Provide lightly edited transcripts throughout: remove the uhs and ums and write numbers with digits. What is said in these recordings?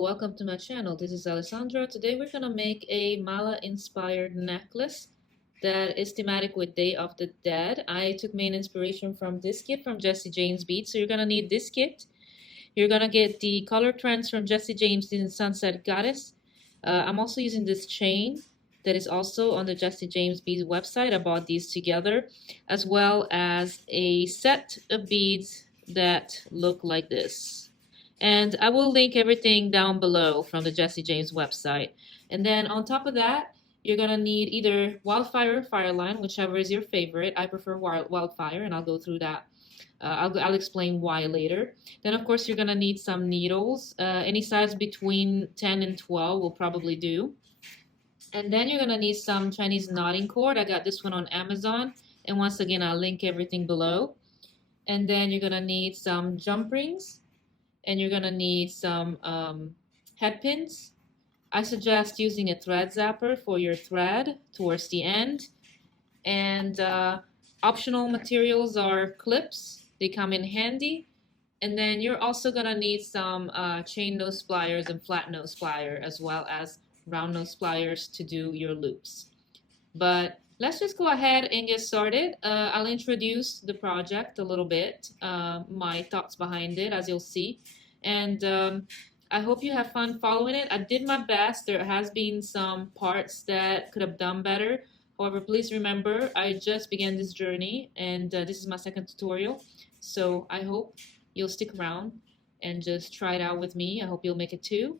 Hello, welcome to my channel. This is Alessandra. Today we're going to make a mala inspired necklace that is thematic with Day of the Dead. I took main inspiration from this kit from Jesse James Beads. So you're going to need this kit. You're going to get the color trends from Jesse James in Sunset Goddess. I'm also using this chain that is also on the Jesse James Beads website. I bought these together, as well as a set of beads that look like this. And I will link everything down below from the Jesse James website. And then on top of that, you're going to need either Wildfire or Fireline, whichever is your favorite. I prefer Wildfire, and I'll go through that. I'll explain why later. Then, of course, you're going to need some needles. Any size between 10 and 12 will probably do. And then you're going to need some Chinese knotting cord. I got this one on Amazon. And once again, I'll link everything below. And then you're going to need some jump rings. And you're going to need some head pins. I suggest using a thread zapper for your thread towards the end. And optional materials are clips. They come in handy. And then you're also going to need some chain nose pliers and flat nose plier, as well as round nose pliers to do your loops. But let's just go ahead and get started. I'll introduce the project a little bit, my thoughts behind it, as you'll see. And I hope you have fun following it. I did my best. There has been some parts that could have done better. However, please remember, I just began this journey, and this is my second tutorial. So I hope you'll stick around and just try it out with me. I hope you'll make it too.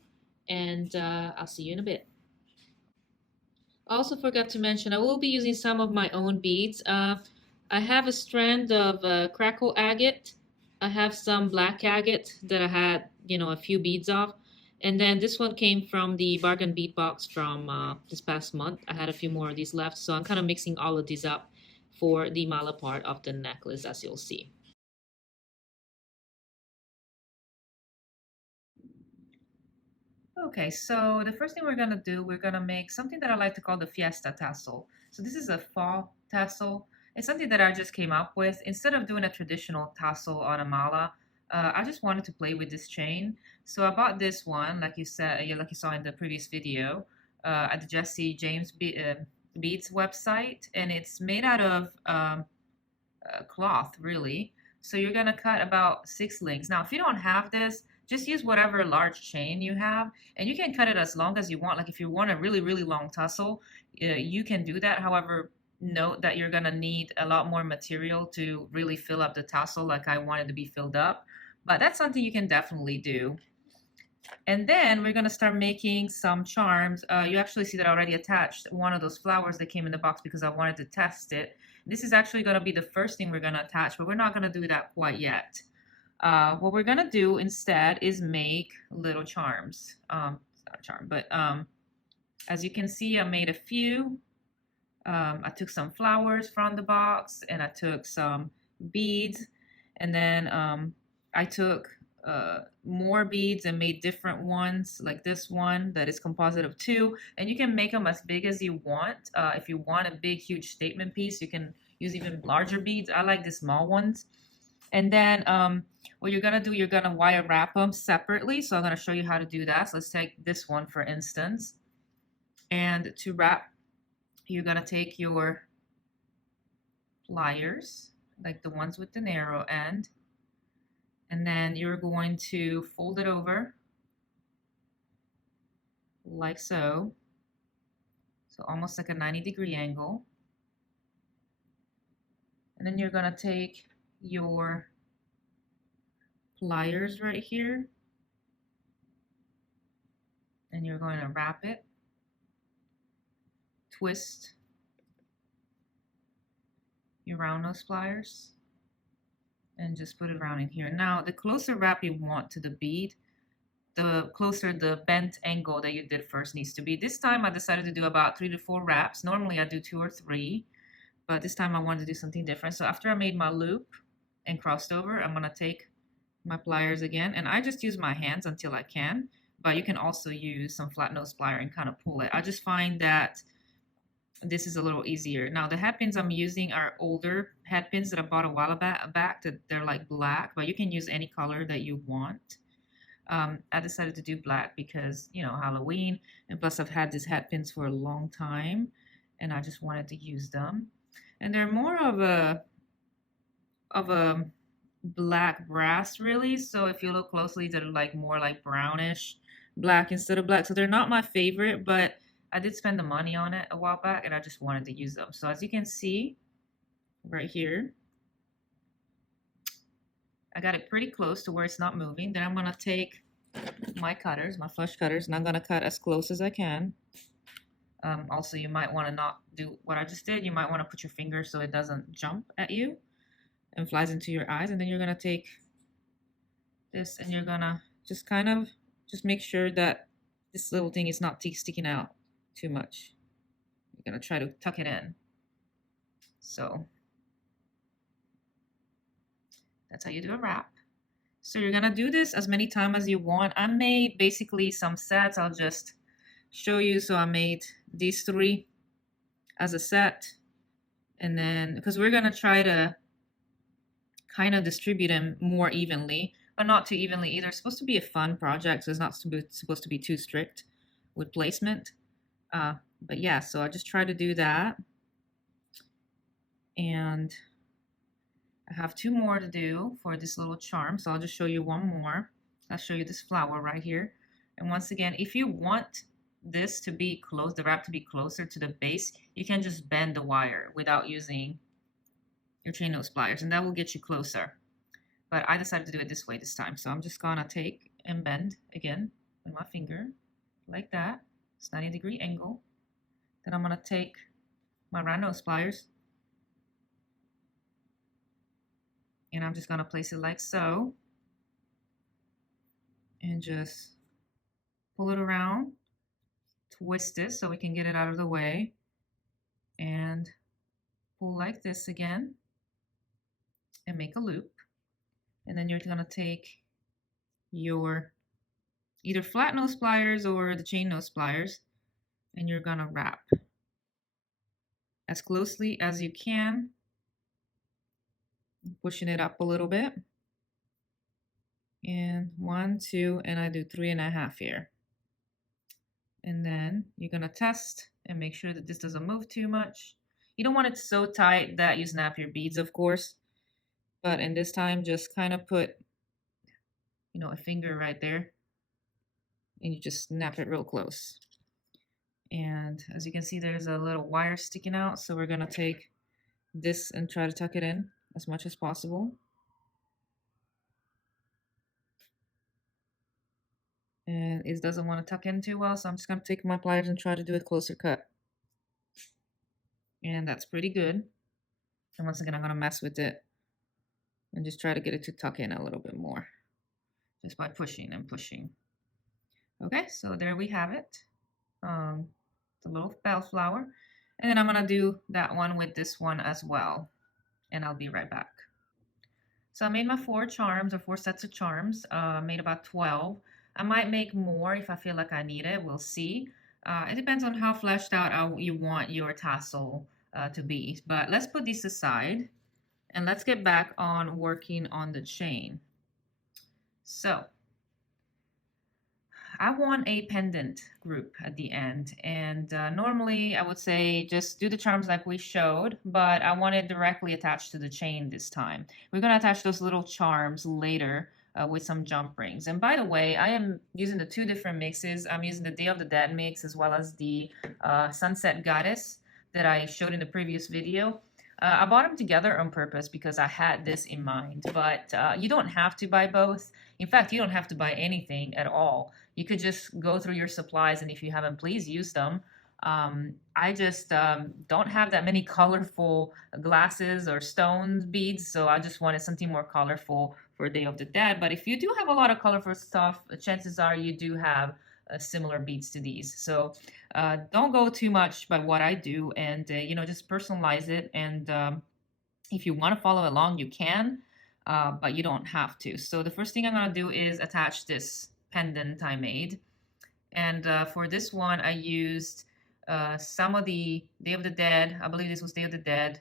And I'll see you in a bit. I also forgot to mention I will be using some of my own beads. I have a strand of crackled agate. I have some black agate that I had, a few beads of. And then this one came from the bargain bead box from this past month. I had a few more of these left, so I'm kind of mixing all of these up for the mala part of the necklace, as you'll see. Okay, so the first thing we're going to do, we're going to make something that I like to call the Fiesta Tassel. So this is a fall tassel. It's something that I just came up with. Instead of doing a traditional tassel on a mala, I just wanted to play with this chain. So I bought this one, like you saw in the previous video, at the Jesse James Beads website, and it's made out of cloth, really. So you're going to cut about 6 links. Now, if you don't have this, just use whatever large chain you have, and you can cut it as long as you want. Like if you want a really, really long tassel, you can do that. However, note that you're going to need a lot more material to really fill up the tassel like I wanted to be filled up. But that's something you can definitely do. And then we're going to start making some charms. You actually see that I already attached one of those flowers that came in the box because I wanted to test it. This is actually going to be the first thing we're going to attach, but we're not going to do that quite yet. What we're going to do instead is make little charms. It's not a charm, but as you can see, I made a few. I took some flowers from the box, and I took some beads, and then I took more beads and made different ones, like this one that is composite of 2, and you can make them as big as you want. If you want a big, huge statement piece, you can use even larger beads. I like the small ones. And then what you're going to do, you're going to wire wrap them separately. So I'm going to show you how to do that. So let's take this one, for instance. And to wrap, you're going to take your pliers, like the ones with the narrow end. And then you're going to fold it over like so. So almost like a 90-degree angle. And then you're going to take your pliers right here, and you're going to wrap it, twist your round nose pliers, and just put it around in here. Now, the closer wrap you want to the bead, the closer the bent angle that you did first needs to be. This time I decided to do about 3 to 4 wraps. Normally I do 2 or 3, but this time I wanted to do something different. So after I made my loop and crossed over, I'm going to take my pliers again, and I just use my hands until I can, but you can also use some flat nose plier and kind of pull it. I just find that this is a little easier. Now the head pins I'm using are older head pins that I bought a while back, that they're like black, but you can use any color that you want. I decided to do black because, you know, Halloween, and plus I've had these hat pins for a long time and I just wanted to use them. And they're more of a black brass really. So if you look closely, they're like more like brownish black instead of black. So they're not my favorite, but I did spend the money on it a while back and I just wanted to use them. So as you can see right here, I got it pretty close to where it's not moving. Then I'm gonna take my cutters, my flush cutters, and I'm gonna cut as close as I can. Also, you might want to not do what I just did. You might want to put your finger so it doesn't jump at you and flies into your eyes. And then you're gonna take this and you're gonna just kind of just make sure that this little thing is not sticking out too much. You're gonna try to tuck it in. So that's how you do a wrap. So you're gonna do this as many times as you want. I made basically some sets. I'll just show you. So I made these 3 as a set, and then because we're gonna try to kind of distribute them more evenly, but not too evenly either. It's supposed to be a fun project, so it's not supposed to be too strict with placement. But yeah, so I just try to do that, and I have 2 more to do for this little charm, so I'll just show you one more. I'll show you this flower right here. And once again, if you want this to be close, the wrap to be closer to the base, you can just bend the wire without using your chain nose pliers, and that will get you closer. But I decided to do it this way this time, so I'm just gonna take and bend again with my finger like that. It's 90-degree angle. Then I'm gonna take my round nose pliers, and I'm just gonna place it like so, and just pull it around, twist it so we can get it out of the way, and pull like this again, and make a loop. And then you're gonna take your either flat nose pliers or the chain nose pliers, and you're gonna wrap as closely as you can, pushing it up a little bit. And 1, 2, and I do 3.5 here. And then you're gonna test and make sure that this doesn't move too much. You don't want it so tight that you snap your beads, of course, but in this time, just kind of put, you know, a finger right there, and you just snap it real close. And as you can see, there's a little wire sticking out, so we're gonna take this and try to tuck it in as much as possible. And it doesn't want to tuck in too well, so I'm just gonna take my pliers and try to do a closer cut. And that's pretty good. And once again, I'm gonna mess with it and just try to get it to tuck in a little bit more, just by pushing and pushing. Okay, so there we have it. The little bellflower. And then I'm gonna do that one with this one as well. And I'll be right back. So I made my 4 charms, or 4 sets of charms. Made about 12. I might make more if I feel like I need it. We'll see. It depends on how fleshed out you want your tassel to be. But let's put these aside and let's get back on working on the chain. So I want a pendant group at the end, and normally I would say just do the charms like we showed, but I want it directly attached to the chain this time. We're going to attach those little charms later with some jump rings. And by the way, I am using the 2 different mixes. I'm using the Day of the Dead mix as well as the Sunset Goddess that I showed in the previous video. I bought them together on purpose because I had this in mind, but you don't have to buy both. In fact, you don't have to buy anything at all. You could just go through your supplies, and if you haven't, please use them. I just don't have that many colorful glasses or stones beads, so I just wanted something more colorful for Day of the Dead. But if you do have a lot of colorful stuff, chances are you do have similar beads to these. So don't go too much by what I do, and you know, just personalize it. And if you want to follow along, you can, but you don't have to. So the first thing I'm going to do is attach this pendant I made. And for this one, I used some of the Day of the Dead. I believe this was Day of the Dead.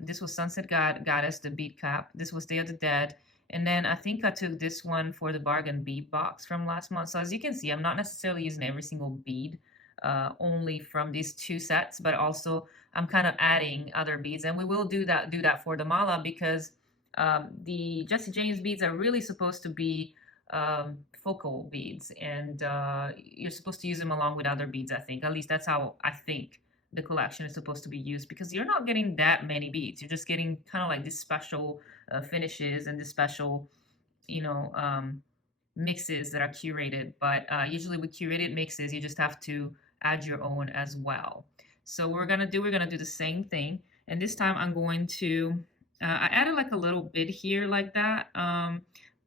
This was Sunset Goddess, the bead cap. This was Day of the Dead. And then I think I took this one for the bargain bead box from last month. So as you can see, I'm not necessarily using every single bead, only from these 2 sets, but also I'm kind of adding other beads. And we will do that for the mala, because the Jesse James beads are really supposed to be focal beads, and you're supposed to use them along with other beads, I think. At least that's how I think the collection is supposed to be used, because you're not getting that many beads. You're just getting kind of like these special finishes and the special, you know, mixes that are curated. But usually with curated mixes, you just have to add your own as well. So we're gonna do the same thing, and this time I'm going to I added like a little bit here like that,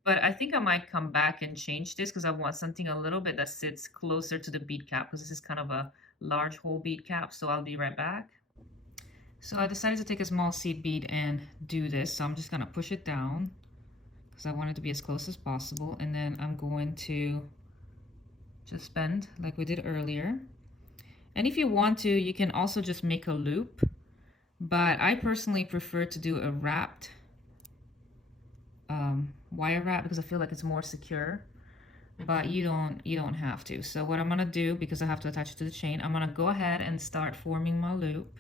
but I think I might come back and change this because I want something a little bit that sits closer to the bead cap, because this is kind of a large hole bead cap. So I'll be right back. So I decided to take a small seed bead and do this. So I'm just gonna push it down because I want it to be as close as possible. And then I'm going to just bend like we did earlier. And if you want to, you can also just make a loop, but I personally prefer to do a wrapped wire wrap because I feel like it's more secure. But you don't have to. So what I'm gonna do, because I have to attach it to the chain, I'm gonna go ahead and start forming my loop.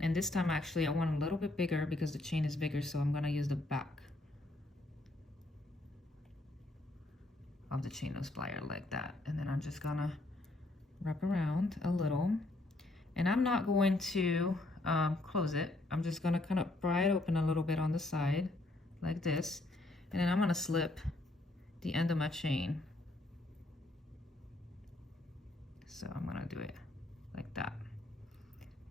And this time actually I want a little bit bigger because the chain is bigger, so I'm gonna use the back of the chain nose plier like that. And then I'm just gonna wrap around a little. And I'm not going to close it. I'm just gonna kind of pry it open a little bit on the side like this. And then I'm gonna slip the end of my chain. So I'm gonna do it like that.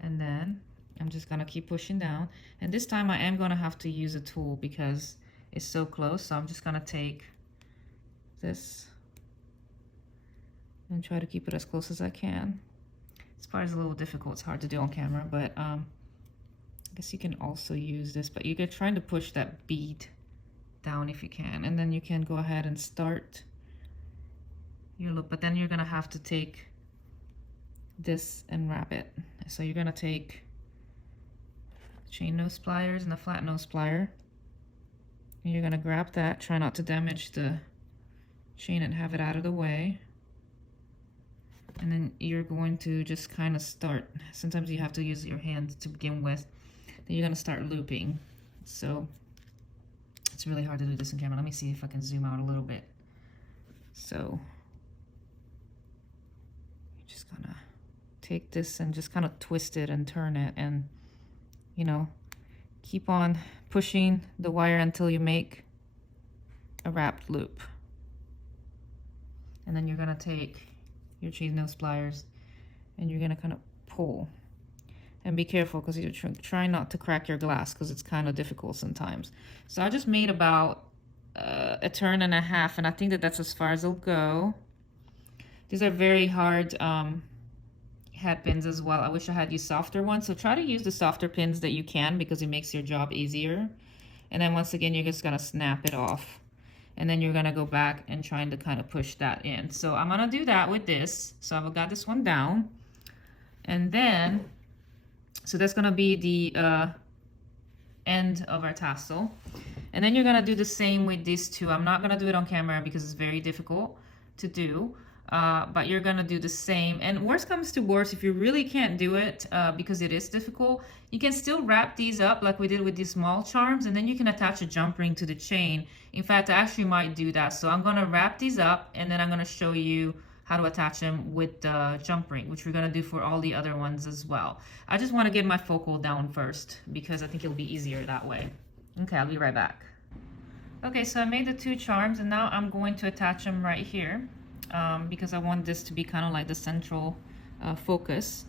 And then I'm just gonna keep pushing down. And this time I am gonna have to use a tool because it's so close. So I'm just gonna take this and try to keep it as close as I can. This part is a little difficult. It's hard to do on camera, but I guess you can also use this, but you're trying to push that bead down if you can, and then you can go ahead and start your loop. But then you're gonna have to take this and wrap it. So you're gonna take the chain nose pliers and the flat nose plier, and you're gonna grab that. Try not to damage the chain and have it out of the way. And then you're going to just kind of start. Sometimes you have to use your hand to begin with. Then you're gonna start looping. So it's really hard to do this in camera. Let me see if I can zoom out a little bit. So you're just gonna take this and just kind of twist it and turn it, and you know, keep on pushing the wire until you make a wrapped loop. And then you're gonna take your chain nose pliers and you're gonna kind of pull. And be careful because you're trying not to crack your glass because it's kind of difficult sometimes. So I just made about a turn and a half, and I think that that's as far as it'll go. These are very hard head pins as well. I wish I had used softer ones. So try to use the softer pins that you can because it makes your job easier. And then once again, you're just gonna snap it off. And then you're gonna go back and trying to kind of push that in. So I'm gonna do that with this. So I've got this one down. And then, so that's gonna be the end of our tassel. And then you're gonna do the same with these two. I'm not gonna do it on camera because it's very difficult to do, but you're gonna do the same. And worst comes to worst, if you really can't do it because it is difficult, you can still wrap these up like we did with these small charms, and then you can attach a jump ring to the chain. In fact, I actually might do that. So I'm gonna wrap these up, and then I'm gonna show you how to attach them with the jump ring, which we're gonna do for all the other ones as well. I just wanna get my focal down first because I think it'll be easier that way. Okay, I'll be right back. Okay, so I made the two charms, and now I'm going to attach them right here because I want this to be kind of like the central focus.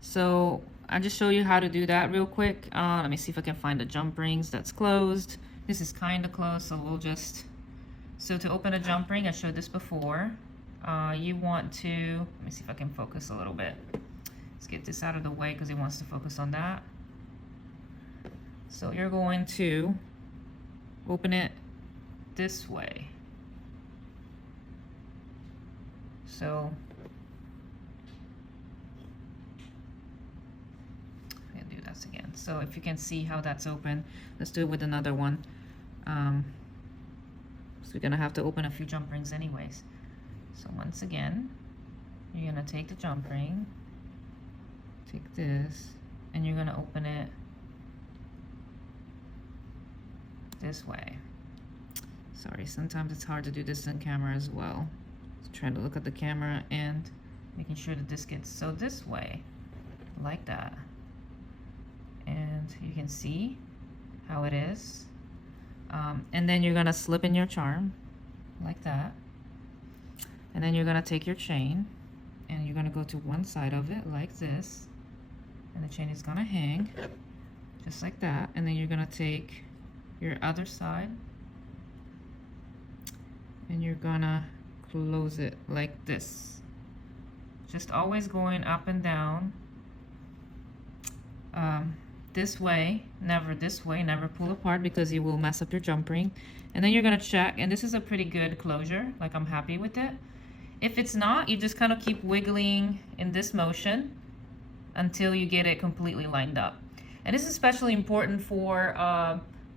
So I'll just show you how to do that real quick. Let me see if I can find the jump rings that's closed. This is kind of closed, so we'll just, so to open a jump ring, I showed this before. You want to, let me see if I can focus a little bit. Let's get this out of the way because it wants to focus on that. So you're going to open it this way. So I'm gonna do this again. So if you can see how that's open, let's do it with another one. So we're gonna have to open a few jump rings anyways. So once again, you're gonna take the jump ring, take this, and you're gonna open it this way. Sorry, sometimes it's hard to do this on camera as well. Just trying to look at the camera and making sure that this gets so this way, like that. And you can see how it is. And then you're gonna slip in your charm like that. And then you're gonna take your chain and you're gonna go to one side of it like this. And the chain is gonna hang just like that. And then you're gonna take your other side and you're gonna close it like this. Just always going up and down. This way, never pull apart because you will mess up your jump ring. And then you're gonna check, and this is a pretty good closure, like I'm happy with it. If it's not, you just kind of keep wiggling in this motion until you get it completely lined up. And this is especially important for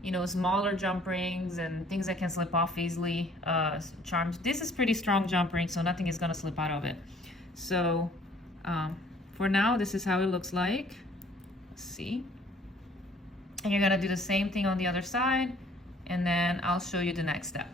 you know, smaller jump rings and things that can slip off easily, charms. This is pretty strong jump ring, so nothing is gonna slip out of it. So for now, this is how it looks like. Let's see. And you're gonna do the same thing on the other side, and then I'll show you the next step.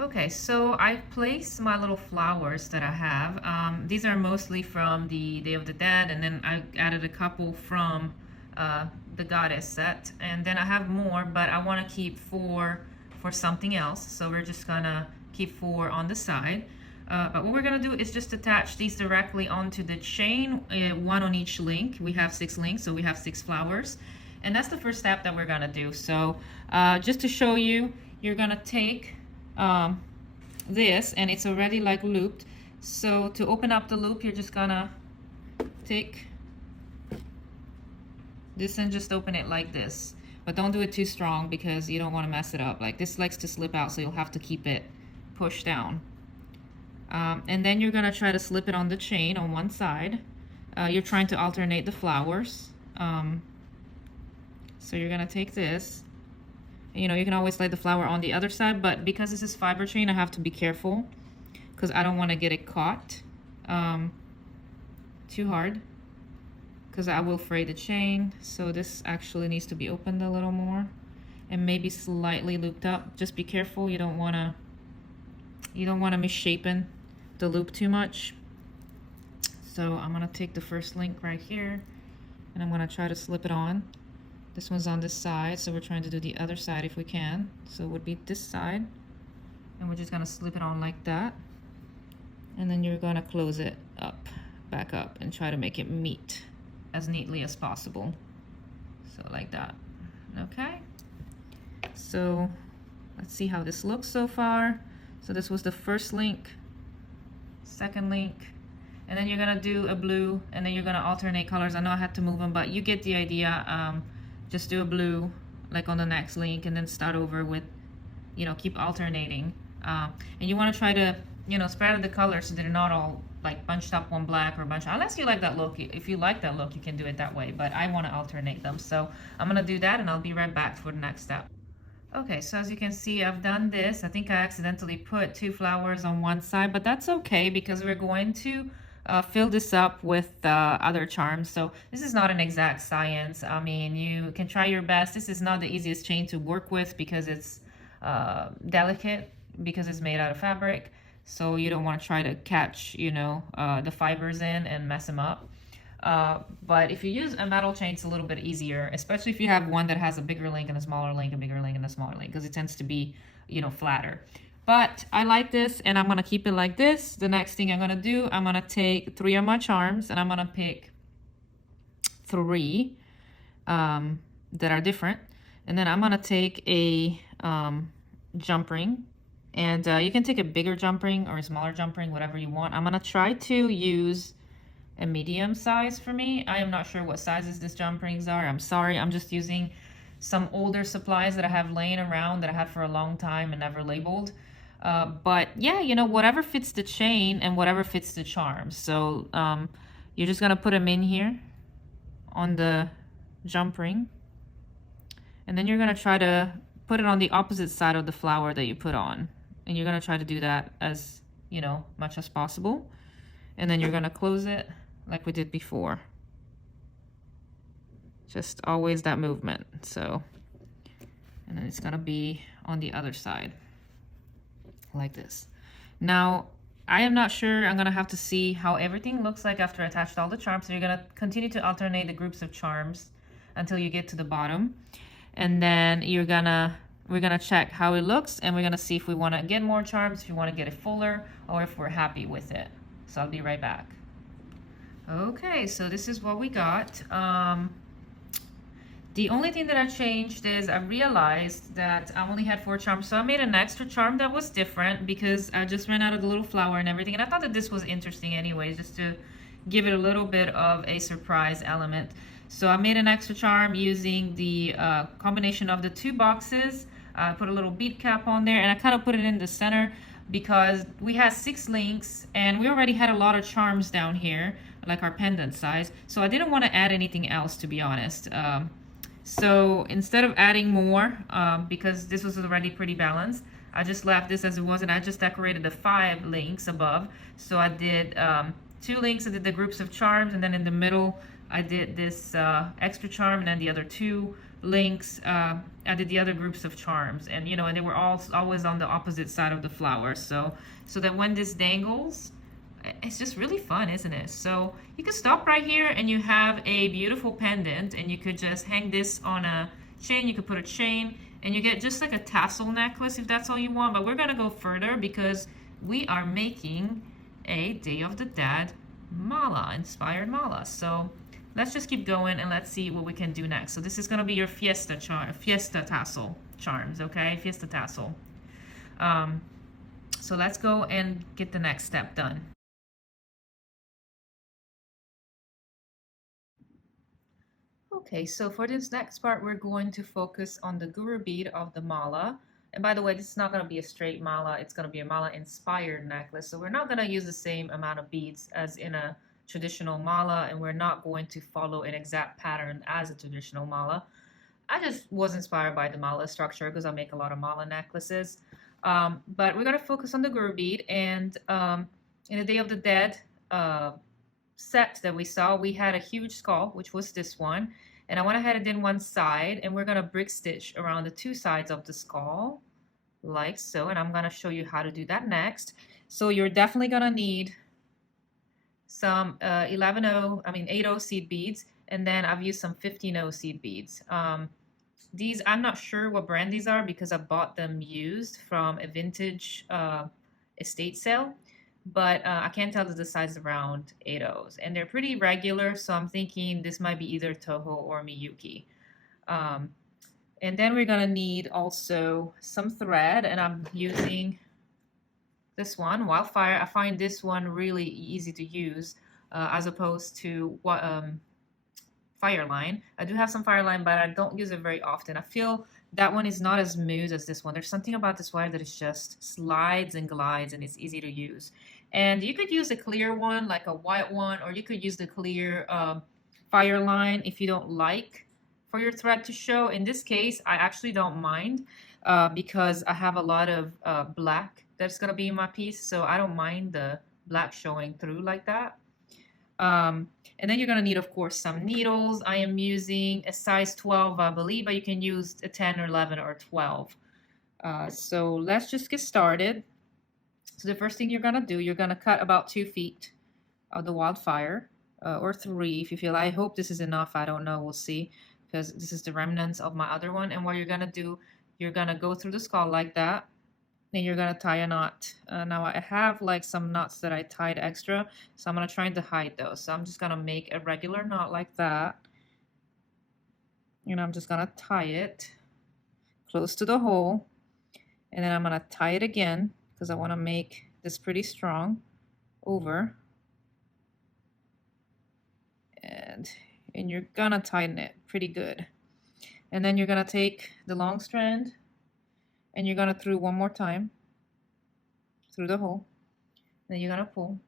Okay, so I've placed my little flowers that I have. These are mostly from the Day of the Dead, and then I added a couple from the Goddess set. And then I have more, but I wanna keep 4 for something else. So we're just gonna keep 4 on the side. But what we're gonna do is just attach these directly onto the chain, 1 on each link. We have 6 links, so we have 6 flowers. And that's the first step that we're gonna do. So just to show you, you're gonna take this, and it's already like looped. So to open up the loop, you're just gonna take this and just open it like this. But don't do it too strong because you don't wanna mess it up. Like this likes to slip out, so you'll have to keep it pushed down. And then you're gonna try to slip it on the chain on one side. You're trying to alternate the flowers. So you're gonna take this. You know, you can always lay the flower on the other side, but because this is fiber chain, I have to be careful because I don't want to get it caught too hard because I will fray the chain. So this actually needs to be opened a little more and maybe slightly looped up. Just be careful. You don't want to misshapen the loop too much. So I'm gonna take the first link right here and I'm gonna try to slip it on. This one's on this side, so we're trying to do the other side if we can. So it would be this side, and we're just gonna slip it on like that. And then you're gonna close it up, back up, and try to make it meet as neatly as possible. So like that, okay? So let's see how this looks so far. So this was the first link, second link, and then you're gonna do a blue, and then you're gonna alternate colors. I know I had to move them, but you get the idea. Just do a blue like on the next link and then start over with, you know, keep alternating. And you want to try to, you know, spread out the colors so they're not all like bunched up one black or bunch, unless you like that look. If you like that look, you can do it that way, but I want to alternate them. So I'm going to do that and I'll be right back for the next step. Okay, so as you can see, I've done this. I think I accidentally put 2 flowers on one side, but that's okay because we're going to fill this up with other charms. So this is not an exact science. I mean, you can try your best. This is not the easiest chain to work with because it's delicate, because it's made out of fabric. So you don't want to try to catch, you know, the fibers in and mess them up. But if you use a metal chain, it's a little bit easier, especially if you have one that has a bigger link and a smaller link, a bigger link and a smaller link, because it tends to be, you know, flatter. But I like this and I'm gonna keep it like this. The next thing I'm gonna do, I'm gonna take 3 of my charms and I'm gonna pick 3 that are different. And then I'm gonna take a jump ring, and you can take a bigger jump ring or a smaller jump ring, whatever you want. I'm gonna try to use a medium size for me. I am not sure what sizes these jump rings are. I'm sorry, I'm just using some older supplies that I have laying around that I had for a long time and never labeled. But yeah, you know, whatever fits the chain and whatever fits the charm. So you're just gonna put them in here on the jump ring, and then you're gonna try to put it on the opposite side of the flower that you put on. And you're gonna try to do that as, you know, much as possible. And then you're gonna close it like we did before. Just always that movement. So, and then it's gonna be on the other side like this. Now, I am not sure. I'm gonna have to see how everything looks like after I attached all the charms. So you're gonna continue to alternate the groups of charms until you get to the bottom. And then we're gonna check how it looks, and we're gonna see if we wanna get more charms, if you wanna get it fuller, or if we're happy with it. So I'll be right back. Okay, so this is what we got. The only thing that I changed is I realized that I only had 4 charms, so I made an extra charm that was different because I just ran out of the little flower and everything, and I thought that this was interesting anyway, just to give it a little bit of a surprise element. So I made an extra charm using the combination of the 2 boxes. I put a little bead cap on there, and I kind of put it in the center because we had 6 links, and we already had a lot of charms down here, like our pendant size, so I didn't want to add anything else, to be honest. So instead of adding more, because this was already pretty balanced, I just left this as it was, and I just decorated the 5 links above. So I did 2 links, I did the groups of charms, and then in the middle I did this extra charm, and then the other 2 links I did the other groups of charms, and you know, and they were all always on the opposite side of the flower, so that when this dangles, it's just really fun, isn't it? So you can stop right here and you have a beautiful pendant, and you could just hang this on a chain. You could put a chain and you get just like a tassel necklace if that's all you want. But we're gonna go further because we are making a Day of the Dead mala, inspired mala. So let's just keep going and let's see what we can do next. So this is gonna be your Fiesta Tassel charms, okay? Fiesta Tassel. So let's go and get the next step done. Okay, so for this next part, we're going to focus on the guru bead of the mala. And by the way, this is not going to be a straight mala. It's going to be a mala inspired necklace. So we're not going to use the same amount of beads as in a traditional mala, and we're not going to follow an exact pattern as a traditional mala. I just was inspired by the mala structure because I make a lot of mala necklaces. But we're going to focus on the guru bead. And in the Day of the Dead set that we saw, we had a huge skull, which was this one. And I went ahead and did one side, and we're going to brick stitch around the 2 sides of the skull, like so. And I'm going to show you how to do that next. So you're definitely going to need some 8/0 seed beads, and then I've used some 15/0 seed beads. These, I'm not sure what brand these are because I bought them used from a vintage estate sale. But I can't tell the size around 8/0s, and they're pretty regular, so I'm thinking this might be either Toho or Miyuki. And then we're gonna need also some thread, and I'm using this one, Wildfire. I find this one really easy to use as opposed to Fireline. I do have some Fireline, but I don't use it very often. I feel that one is not as smooth as this one. There's something about this wire that is just slides and glides, and it's easy to use. And you could use a clear one, like a white one, or you could use the clear Fireline if you don't like for your thread to show. In this case, I actually don't mind because I have a lot of black that's going to be in my piece, so I don't mind the black showing through like that. And then you're going to need, of course, some needles. I am using a size 12, I believe, but you can use a 10 or 11 or 12. So let's just get started. So the first thing you're going to do, you're going to cut about 2 feet of the Wildfire, or 3 if you feel. I hope this is enough. I don't know. We'll see, because this is the remnants of my other one. And what you're going to do, you're going to go through the skull like that. And you're going to tie a knot. Now I have like some knots that I tied extra, so I'm going to try to hide those. So I'm just going to make a regular knot like that. And I'm just going to tie it close to the hole. And then I'm going to tie it again because I want to make this pretty strong over. And you're going to tighten it pretty good. And then you're going to take the long strand, and you're going to through one more time through the hole. Then you're going to pull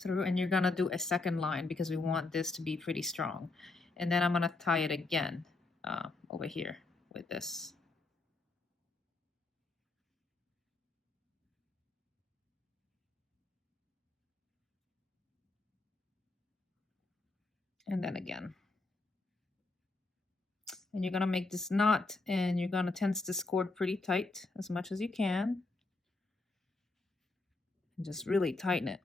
through, and you're going to do a second line because we want this to be pretty strong. And then I'm going to tie it again over here. with this. And then again. And you're going to make this knot, and you're going to tense this cord pretty tight as much as you can. And just really tighten it.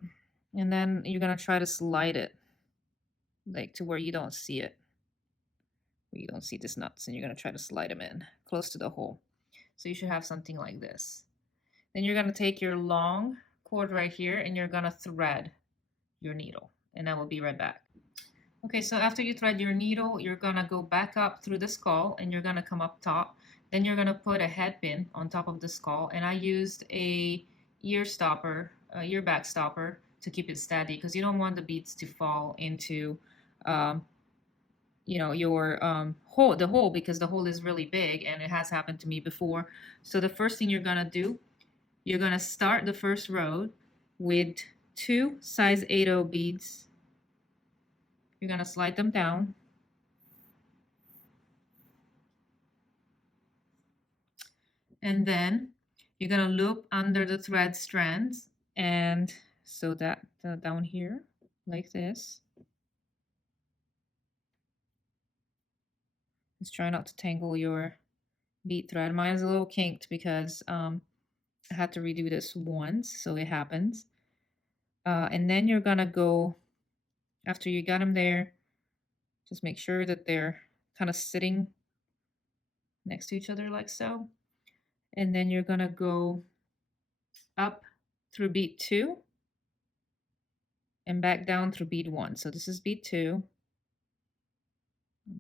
And then you're going to try to slide it, like to where you don't see it. Where you don't see these nuts, and you're going to try to slide them in close to the hole. So you should have something like this. Then you're going to take your long cord right here, and you're going to thread your needle. And I will be right back. Okay, so after you thread your needle, you're going to go back up through the skull, and you're going to come up top. Then you're going to put a head pin on top of the skull, and I used a ear back stopper to keep it steady, because you don't want the beads to fall into you know, your the hole, because the hole is really big, and it has happened to me before. So the first thing you're going to do, you're going to start the first row with 2 size 8/0 beads. You're going to slide them down. And then you're going to loop under the thread strands, and so that down here like this. Just try not to tangle your bead thread. Mine's a little kinked because I had to redo this once, so it happens. And then you're going to go, after you got them there, just make sure that they're kind of sitting next to each other like so. And then you're going to go up through bead 2 and back down through bead 1. So this is bead 2.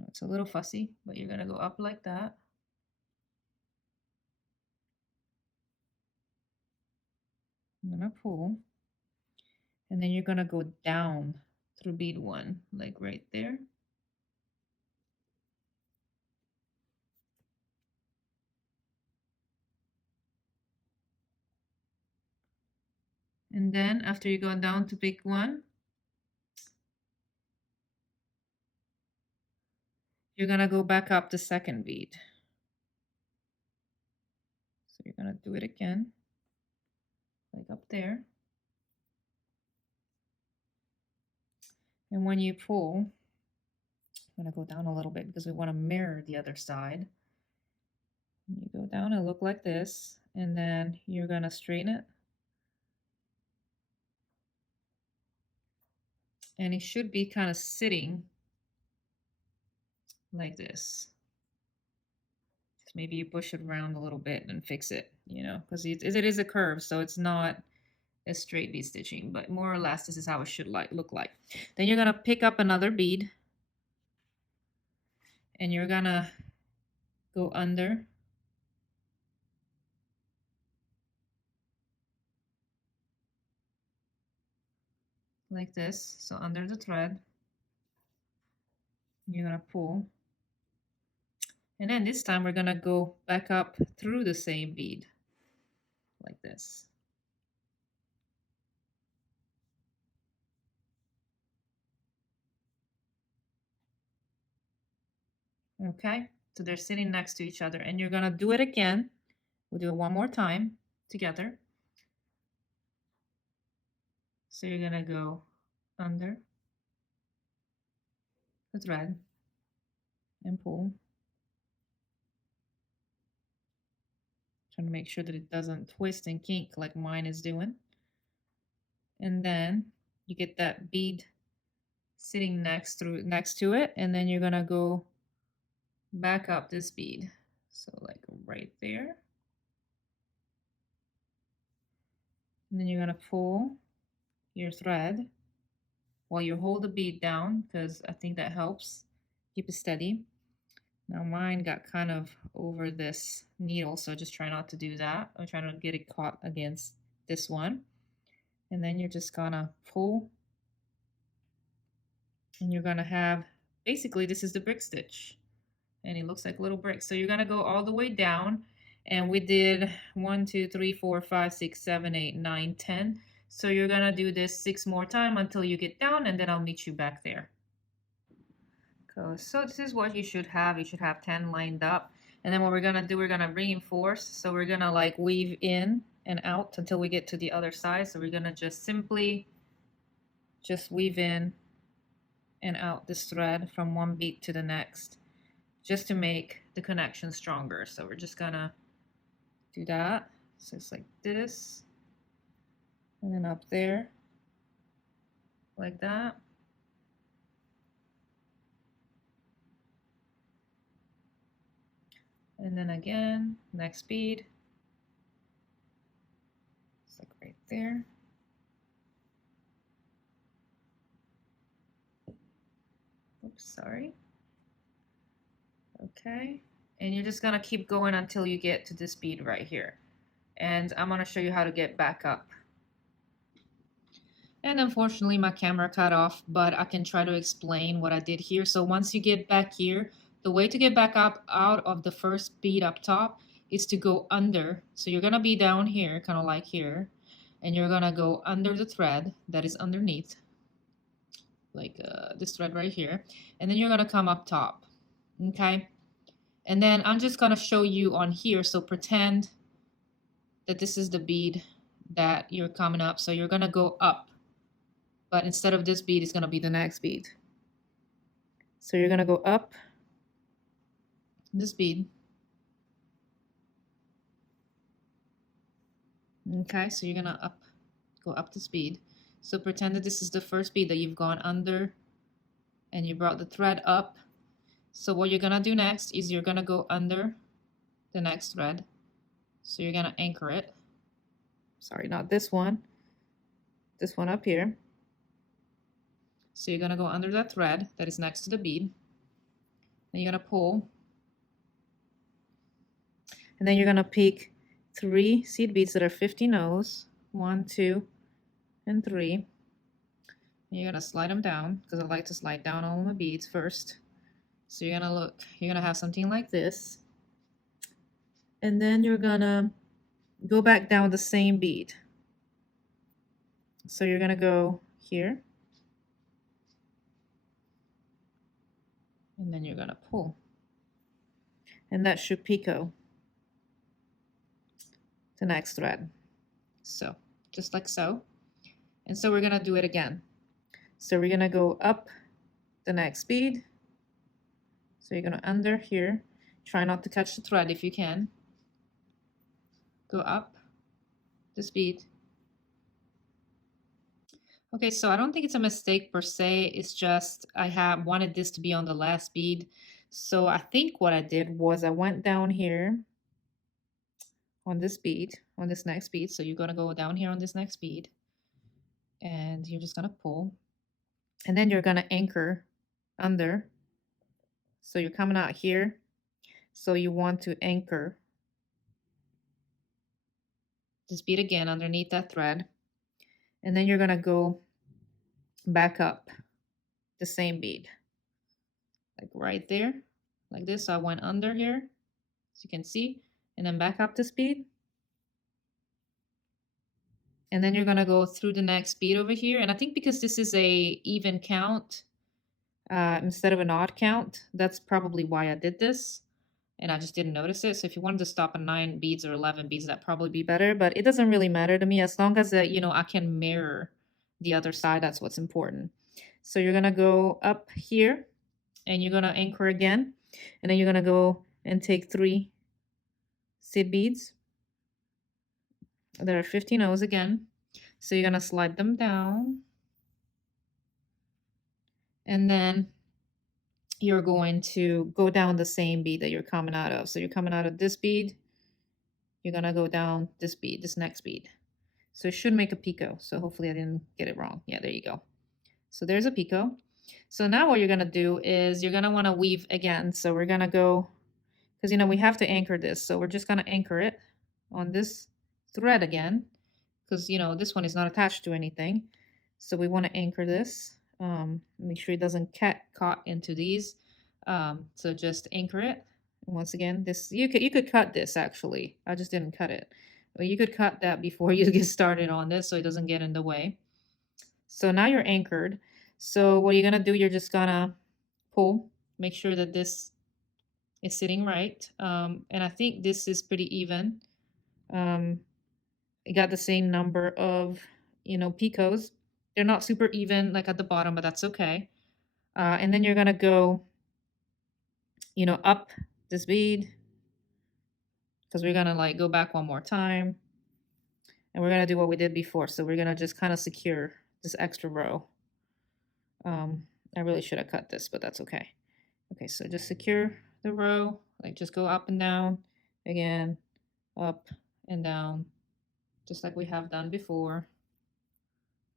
It's a little fussy, but you're going to go up like that. I'm going to pull. And then you're going to go down through bead 1, like right there. And then after you go down to bead 1, you're going to go back up the second bead. So you're going to do it again, like up there. And when you pull, I'm going to go down a little bit because we want to mirror the other side. You go down and look like this, and then you're going to straighten it. And it should be kind of sitting like this. Just maybe you push it around a little bit and fix it, you know, because it is a curve, so it's not a straight bead stitching, but more or less this is how it should look like. Then you're going to pick up another bead, and you're going to go under. Like this, so under the thread. You're going to pull. And then this time we're going to go back up through the same bead, like this. Okay, so they're sitting next to each other, and you're going to do it again. We'll do it one more time together. So you're going to go under the thread and pull. Trying to make sure that it doesn't twist and kink like mine is doing. And then you get that bead sitting next to it, and then you're going to go back up this bead. So like right there. And then you're going to pull your thread while you hold the bead down, because I think that helps keep it steady. Now mine got kind of over this needle, so just try not to do that. I'm trying to get it caught against this one. And then you're just gonna pull, and you're gonna have, basically this is the brick stitch, and it looks like little bricks. So you're gonna go all the way down, and we did 1, 2, 3, 4, 5, 6, 7, 8, 9, 10. So you're gonna do this 6 more times until you get down, and then I'll meet you back there. So this is what you should have. You should have 10 lined up. And then what we're gonna do, we're gonna reinforce. So we're gonna like weave in and out until we get to the other side. So we're gonna just simply just weave in and out this thread from one bead to the next, just to make the connection stronger. So we're just gonna do that. So it's like this, and then up there, like that. And then again, next bead. It's like right there. Oops, sorry. Okay, and you're just gonna keep going until you get to this bead right here. And I'm gonna show you how to get back up. And unfortunately my camera cut off, but I can try to explain what I did here. So once you get back here, the way to get back up out of the first bead up top is to go under. So you're gonna be down here, kind of like here, and you're gonna go under the thread that is underneath, like this thread right here, and then you're gonna come up top, okay? And then I'm just gonna show you on here, so pretend that this is the bead that you're coming up. So you're gonna go up, but instead of this bead, it's gonna be the next bead. So you're gonna go up this bead. Okay, so you're gonna go up this bead. So pretend that this is the first bead that you've gone under and you brought the thread up. So what you're gonna do next is you're gonna go under the next thread. So you're gonna anchor it. Sorry, not this one up here. So you're gonna go under that thread that is next to the bead. Then you're gonna pull. And then you're gonna pick 3 seed beads that are 50 O's. 1, 2, and 3. And you're gonna slide them down, because I like to slide down all my beads first. So you're gonna have something like this. And then you're gonna go back down the same bead. So you're gonna go here. And then you're gonna pull. And that should picot the next thread. So just like so. And so we're gonna do it again. So we're gonna go up the next bead. So you're gonna under here. Try not to catch the thread if you can. Go up this bead. Okay, so I don't think it's a mistake per se. It's just I wanted this to be on the last bead. So I think what I did was I went down here on this bead, on this next bead. So you're gonna go down here on this next bead, and you're just gonna pull, and then you're gonna anchor under. So you're coming out here, so you want to anchor this bead again underneath that thread, and then you're gonna go back up the same bead, like right there, like this. So I went under here, as you can see, and then back up this bead. And then you're gonna go through the next bead over here. And I think because this is a even count instead of an odd count, that's probably why I did this. And I just didn't notice it. So if you wanted to stop at 9 beads or 11 beads, that'd probably be better. But it doesn't really matter to me as long as you know, I can mirror the other side. That's what's important. So you're gonna go up here, and you're gonna anchor again, and then you're gonna go and take 3 seed beads. There are 15 O's again. So you're gonna slide them down, and then you're going to go down the same bead that you're coming out of. So you're coming out of this bead, you're gonna go down this bead, this next bead. So it should make a picot. So hopefully I didn't get it wrong. Yeah, there you go. So there's a picot. So now what you're gonna do is you're gonna wanna weave again. So we're gonna go, because you know we have to anchor this. So we're just gonna anchor it on this thread again, because you know this one is not attached to anything. So we want to anchor this. Make sure it doesn't get caught into these. So just anchor it. And once again, this you could cut this actually. I just didn't cut it. But you could cut that before you get started on this so it doesn't get in the way. So now you're anchored. So what you're gonna do, you're just gonna pull. Make sure that this is sitting right. And I think this is pretty even. It got the same number of, picots. They're not super even like at the bottom, but that's okay. And then you're gonna go, up this bead, because we're gonna like go back one more time, and we're gonna do what we did before. So we're gonna just kind of secure this extra row. I really should have cut this, but that's okay. Okay, so just secure the row, like just go up and down again, up and down, just like we have done before.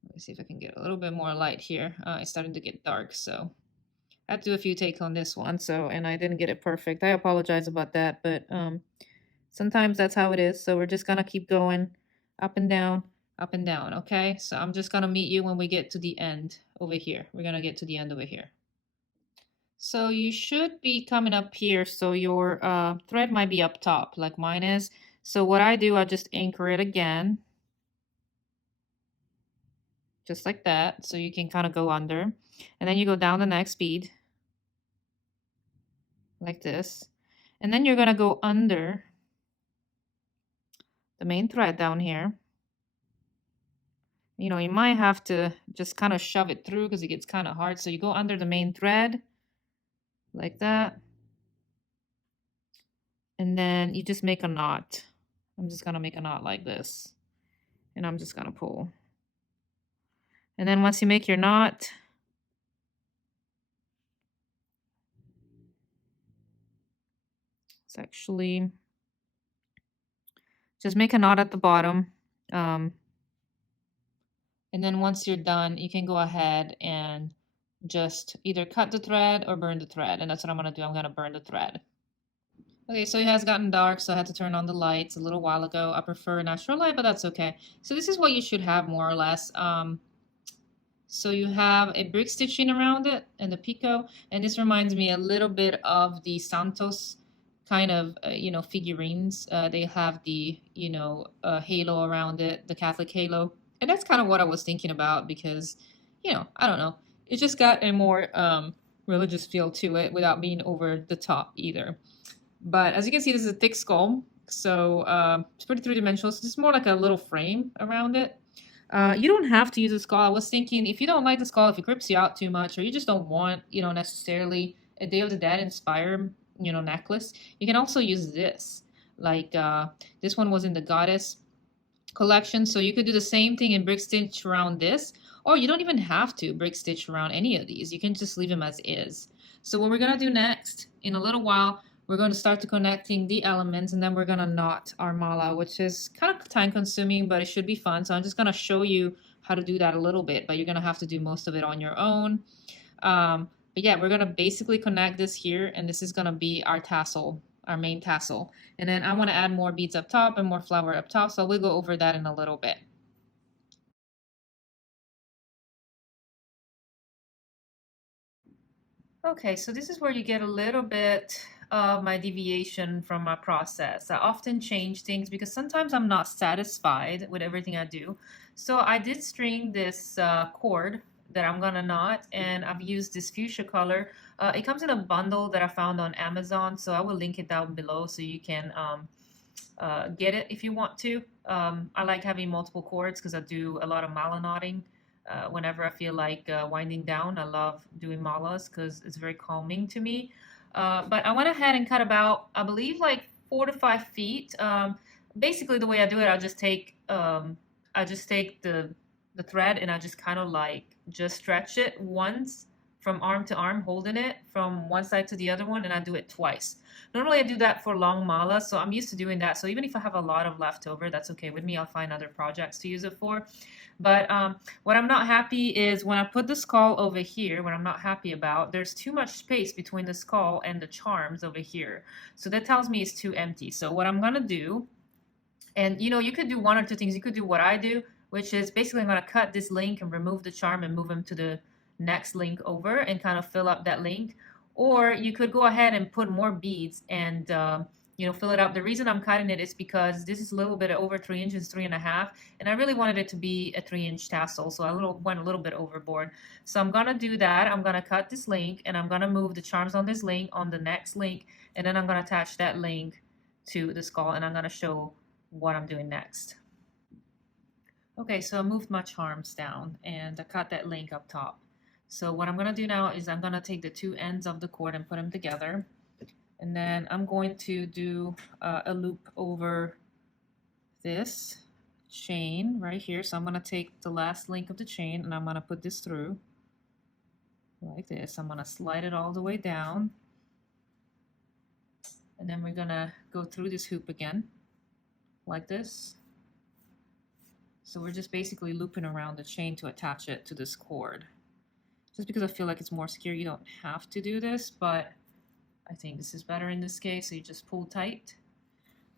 Let me see if I can get a little bit more light here. It's starting to get dark, so I had to do a few takes on this one, and I didn't get it perfect. I apologize about that, but sometimes that's how it is. So we're just gonna keep going up and down, okay? So I'm just gonna meet you when we get to the end over here. We're gonna get to the end over here. So you should be coming up here, so your thread might be up top, like mine is. So what I do, I just anchor it again, just like that, so you can kind of go under. And then you go down the next bead, like this. And then you're gonna go under the main thread down here. You might have to just kind of shove it through because it gets kind of hard. So you go under the main thread, like that. And then you just make a knot. I'm just gonna make a knot like this. And I'm just gonna pull. And then once you make your knot, it's actually, just make a knot at the bottom. And then once you're done, you can go ahead and just either cut the thread or burn the thread. And that's what I'm gonna do. I'm gonna burn the thread. Okay, so it has gotten dark, so I had to turn on the lights a little while ago. I prefer natural light, but that's okay. So this is what you should have more or less. So you have a brick stitching around it and the picot, and this reminds me a little bit of the Santos kind of, figurines. They have the, halo around it, the Catholic halo. And that's kind of what I was thinking about because, I don't know. It just got a more religious feel to it without being over the top either. But as you can see, this is a thick skull. So it's pretty three-dimensional. So this is more like a little frame around it. You don't have to use a skull. I was thinking if you don't like the skull, if it creeps you out too much, or you just don't want, necessarily a Day of the Dead inspired, necklace, you can also use this. Like this one was in the Goddess collection, so you could do the same thing and brick stitch around this, or you don't even have to brick stitch around any of these. You can just leave them as is. So what we're gonna do next, in a little while, we're going to start to connecting the elements, and then we're going to knot our mala, which is kind of time consuming, but it should be fun. So I'm just going to show you how to do that a little bit, but you're going to have to do most of it on your own. But yeah, we're going to basically connect this here, and this is going to be our tassel, our main tassel. And then I want to add more beads up top and more flower up top, so we'll go over that in a little bit. Okay, so this is where you get a little bit of my deviation from my process. I often change things because sometimes I'm not satisfied with everything I do. So I did string this cord that I'm gonna knot, and I've used this fuchsia color. It comes in a bundle that I found on Amazon, so I will link it down below so you can get it if you want to. I like having multiple cords because I do a lot of mala knotting. Whenever I feel like winding down, I love doing malas because it's very calming to me. But I went ahead and cut about, I believe, like 4 to 5 feet. Basically, the way I do it, I just take the thread and I just kind of like just stretch it once from arm to arm, holding it from one side to the other one, and I do it twice. Normally, I do that for long malas, so I'm used to doing that. So even if I have a lot of leftover, that's okay with me. I'll find other projects to use it for. But what I'm not happy is when I put the skull over here, what I'm not happy about, there's too much space between the skull and the charms over here. So that tells me it's too empty. So what I'm going to do, and you could do one or two things. You could do what I do, which is basically I'm going to cut this link and remove the charm and move them to the next link over and kind of fill up that link. Or you could go ahead and put more beads and fill it up. The reason I'm cutting it is because this is a little bit over 3 inches, 3.5, and I really wanted it to be a 3-inch tassel, so I went a little bit overboard. So I'm gonna do that. I'm gonna cut this link, and I'm gonna move the charms on this link on the next link, and then I'm gonna attach that link to the skull, and I'm gonna show what I'm doing next. Okay, so I moved my charms down, and I cut that link up top. So what I'm gonna do now is I'm gonna take the two ends of the cord and put them together. And then I'm going to do a loop over this chain right here. So I'm going to take the last link of the chain and I'm going to put this through like this. I'm going to slide it all the way down. And then we're going to go through this hoop again like this. So we're just basically looping around the chain to attach it to this cord. Just because I feel like it's more secure, you don't have to do this, but I think this is better in this case, so you just pull tight.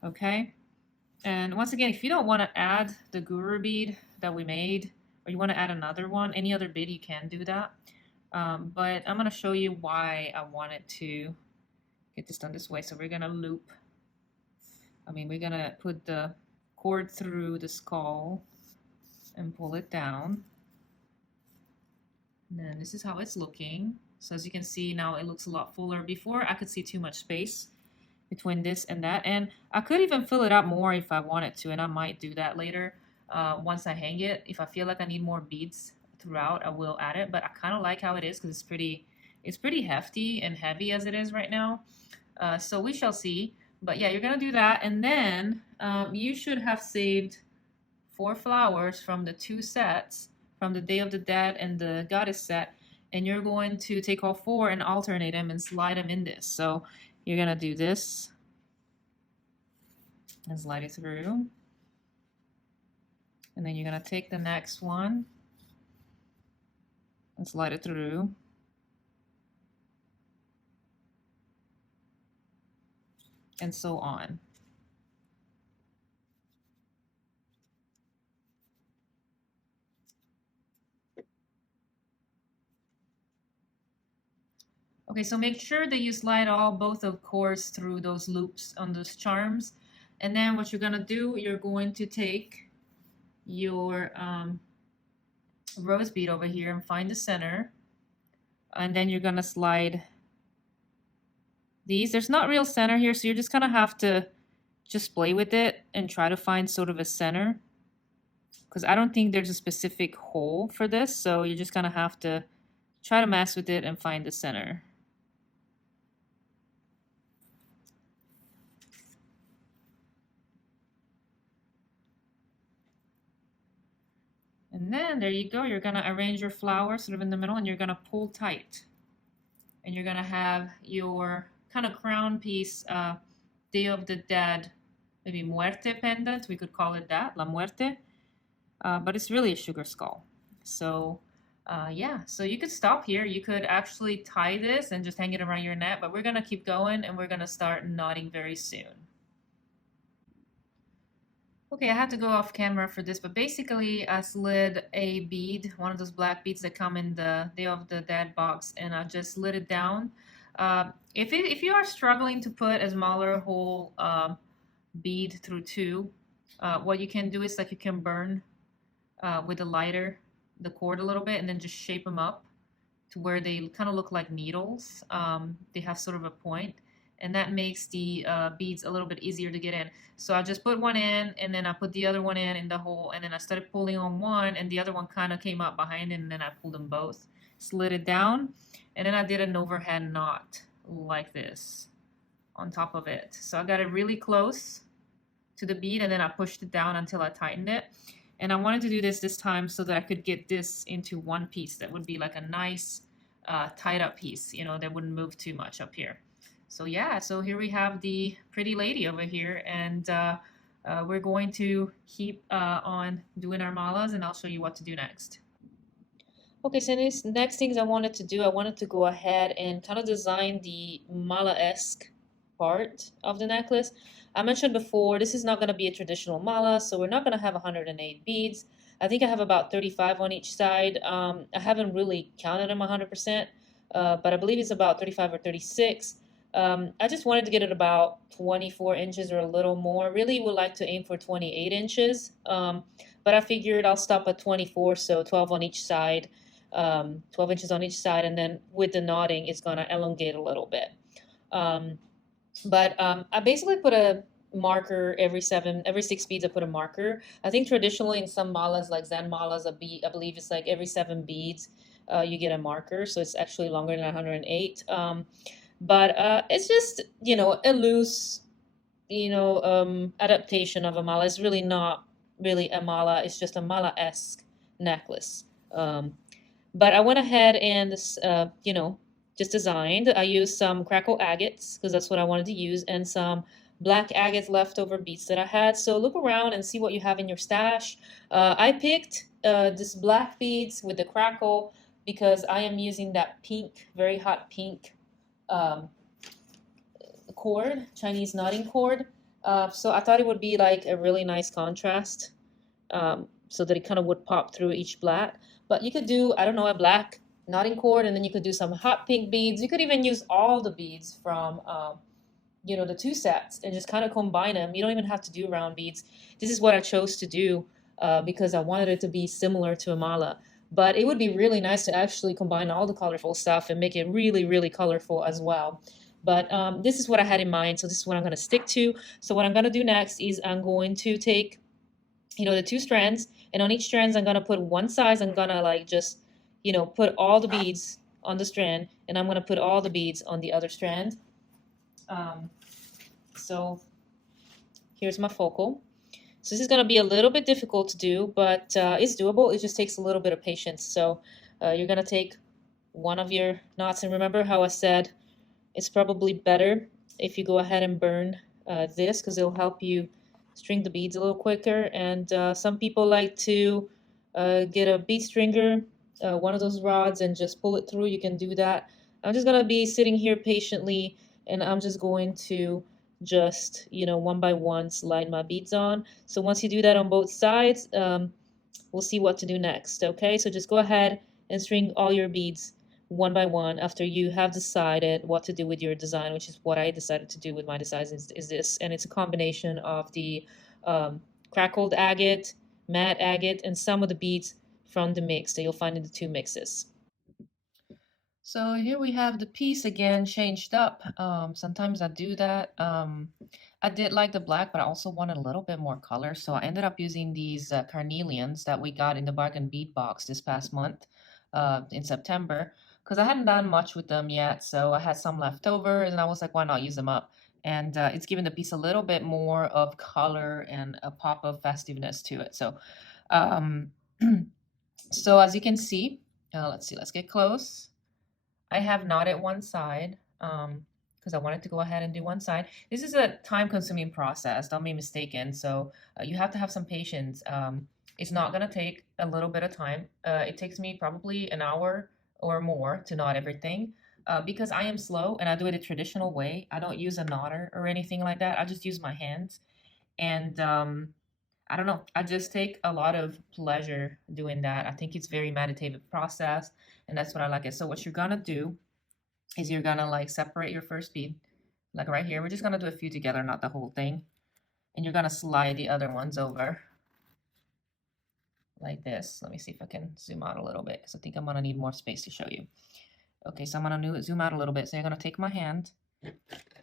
Okay, and once again, if you don't want to add the guru bead that we made, or you want to add another one, any other bead, you can do that. But I'm going to show you why I wanted to get this done this way. So we're going to we're going to put the cord through the skull and pull it down. And then this is how it's looking. So as you can see now, it looks a lot fuller. Before, I could see too much space between this and that. And I could even fill it up more if I wanted to, and I might do that later once I hang it. If I feel like I need more beads throughout, I will add it. But I kind of like how it is because it's pretty hefty and heavy as it is right now. So we shall see. But yeah, you're going to do that. And then you should have saved 4 flowers from the 2 sets, from the Day of the Dead and the Goddess set. And you're going to take all 4 and alternate them and slide them in this. So you're going to do this and slide it through. And then you're going to take the next one and slide it through. And so on. Okay, so make sure that you slide both of course through those loops on those charms. And then what you're going to do, you're going to take your rose bead over here and find the center. And then you're going to slide these. There's not real center here, so you're just going to have to just play with it and try to find sort of a center. Because I don't think there's a specific hole for this, so you're just going to have to try to mess with it and find the center. And then there you go. You're going to arrange your flowers sort of in the middle, and you're going to pull tight. And you're going to have your kind of crown piece, Day of the Dead, maybe Muerte pendant. We could call it that, La Muerte. But it's really a sugar skull. So yeah, so you could stop here. You could actually tie this and just hang it around your neck. But we're going to keep going, and we're going to start knotting very soon. Okay, I had to go off camera for this, but basically I slid a bead, one of those black beads that come in the Day of the Dead box, and I just slid it down. If you are struggling to put a smaller hole bead through 2, what you can do is like you can burn with a lighter the cord a little bit and then just shape them up to where they kind of look like needles. They have sort of a point. And that makes the beads a little bit easier to get in. So I just put one in, and then I put the other one in the hole, and then I started pulling on one, and the other one kind of came up behind it, and then I pulled them both, slid it down, and then I did an overhand knot like this on top of it. So I got it really close to the bead, and then I pushed it down until I tightened it. And I wanted to do this time so that I could get this into one piece that would be like a nice tied up piece, you know, that wouldn't move too much up here. So yeah, so here we have the pretty lady over here, and we're going to keep on doing our malas, and I'll show you what to do next. Okay, so these next things I wanted to do, I wanted to go ahead and kind of design the mala-esque part of the necklace. I mentioned before, this is not going to be a traditional mala, so we're not going to have 108 beads. I think I have about 35 on each side. I haven't really counted them 100%, but I believe it's about 35 or 36. I just wanted to get it about 24 inches or a little more. Really would like to aim for 28 inches, but I figured I'll stop at 24, so 12 on each side, 12 inches on each side, and then with the knotting, it's gonna elongate a little bit. Um, but I basically put a marker every 6 beads. I put a marker. I think traditionally in some malas, like Zen malas, a bead, I believe it's like every 7 beads, you get a marker. So it's actually longer than 108. But it's just a loose adaptation of a mala. It's really not really a mala. It's just a mala-esque necklace. But I went ahead and just designed. I used some crackled agates because that's what I wanted to use, and some black agate leftover beads that I had. So look around and see what you have in your stash. I picked this black beads with the crackle because I am using that pink, very hot pink um, cord, Chinese knotting cord. So I thought it would be like a really nice contrast, so that it kind of would pop through each black. But you could do, I don't know, a black knotting cord, and then you could do some hot pink beads. You could even use all the beads from, the 2 sets and just kind of combine them. You don't even have to do round beads. This is what I chose to do because I wanted it to be similar to a mala. But it would be really nice to actually combine all the colorful stuff and make it really, really colorful as well. But this is what I had in mind, so this is what I'm going to stick to. So what I'm going to do next is I'm going to take the 2 strands, and on each strands I'm gonna put one size. I'm gonna like just put all the beads on the strand, and I'm gonna put all the beads on the other strand. So here's my focal. So this is gonna be a little bit difficult to do, but it's doable. It just takes a little bit of patience. So you're gonna take one of your knots, and remember how I said it's probably better if you go ahead and burn this, because it'll help you string the beads a little quicker. And some people like to get a bead stringer, one of those rods, and just pull it through. You can do that. I'm just gonna be sitting here patiently, and I'm just going to just one by one slide my beads on. So once you do that on both sides, we'll see what to do next. Okay, so just go ahead and string all your beads one by one after you have decided what to do with your design, which is what I decided to do with my designs, is this. And it's a combination of the crackled agate, matte agate, and some of the beads from the mix that you'll find in the 2 mixes. So here we have the piece again changed up. Sometimes I do that. I did like the black, but I also wanted a little bit more color. So I ended up using these carnelians that we got in the bargain bead box this past month in September, because I hadn't done much with them yet. So I had some left over, and I was like, why not use them up? And it's given the piece a little bit more of color and a pop of festiveness to it. So, so as you can see, let's see, let's get close. I have knotted one side because I wanted to go ahead and do one side. This is a time-consuming process, don't be mistaken. So you have to have some patience. It's not going to take a little bit of time. It takes me probably an hour or more to knot everything because I am slow and I do it a traditional way. I don't use a knotter or anything like that. I just use my hands. And I don't know. I just take a lot of pleasure doing that. I think it's very meditative process, and that's what I like it. So what you're gonna do is you're gonna like separate your first bead, like right here. We're just gonna do a few together, not the whole thing. And you're gonna slide the other ones over like this. Let me see if I can zoom out a little bit because I think I'm gonna need more space to show you. Okay, so I'm gonna zoom out a little bit. So you're gonna take my hand,